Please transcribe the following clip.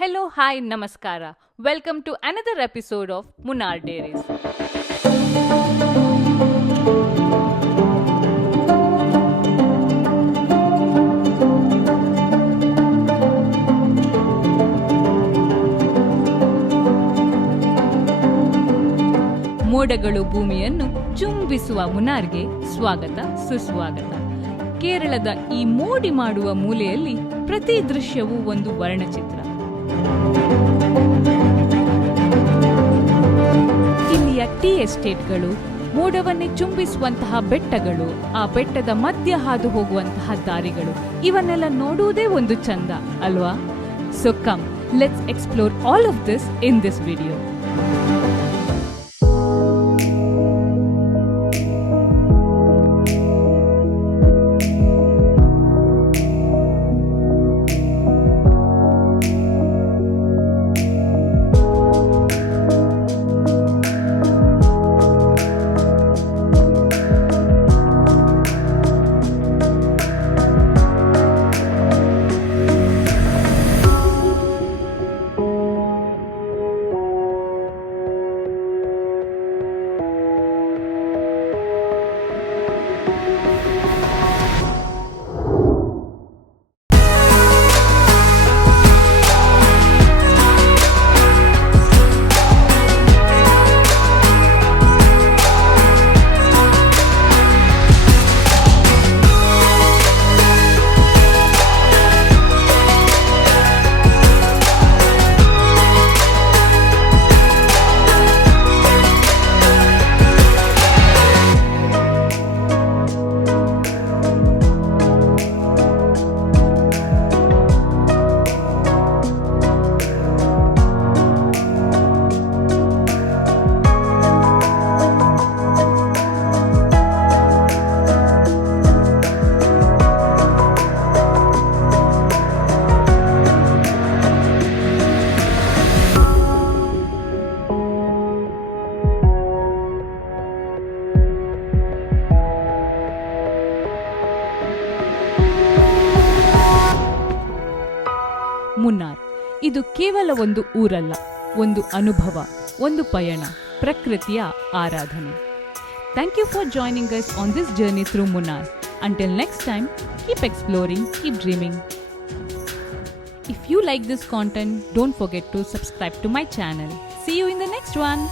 Hello, hi, namaskara. Welcome to another episode of Munnar Dairies. ಮೋಡಗಳು ಭೂಮಿಯನ್ನು ಚುಂಬಿಸುವ ಮುನ್ನಾರ್ಗೆ ಸ್ವಾಗತ ಸುಸ್ವಾಗತ. ಕೇರಳದ ಈ ಮೋಡಿ ಮಾಡುವ ಮೂಲೆಯಲ್ಲಿ ಪ್ರತಿ ದೃಶ್ಯವೂ ಒಂದು ವರ್ಣಚಿತ್ರ. ಇಲ್ಲಿಯ ಟೀ ಎಸ್ಟೇಟ್ಗಳು, ಮೋಡವನ್ನೇ ಚುಂಬಿಸುವಂತಹ ಬೆಟ್ಟಗಳು, ಆ ಬೆಟ್ಟದ ಮಧ್ಯ ಹಾದು ಹೋಗುವಂತಹ ದಾರಿಗಳು, ಇವನ್ನೆಲ್ಲ ನೋಡುವುದೇ ಒಂದು ಚಂದ ಅಲ್ವಾ? So come, let's explore all of this in this video. Munnar ಇದು ಕೇವಲ ಒಂದು ಊರಲ್ಲ, ಒಂದು ಅನುಭವ, ಒಂದು ಪಯಣ, ಪ್ರಕೃತಿಯ ಆರಾಧನೆ. Thank you for joining us on this journey through Munnar. Until next time, keep exploring, keep dreaming. If you like this content, don't forget to subscribe to my channel. See you in the next one.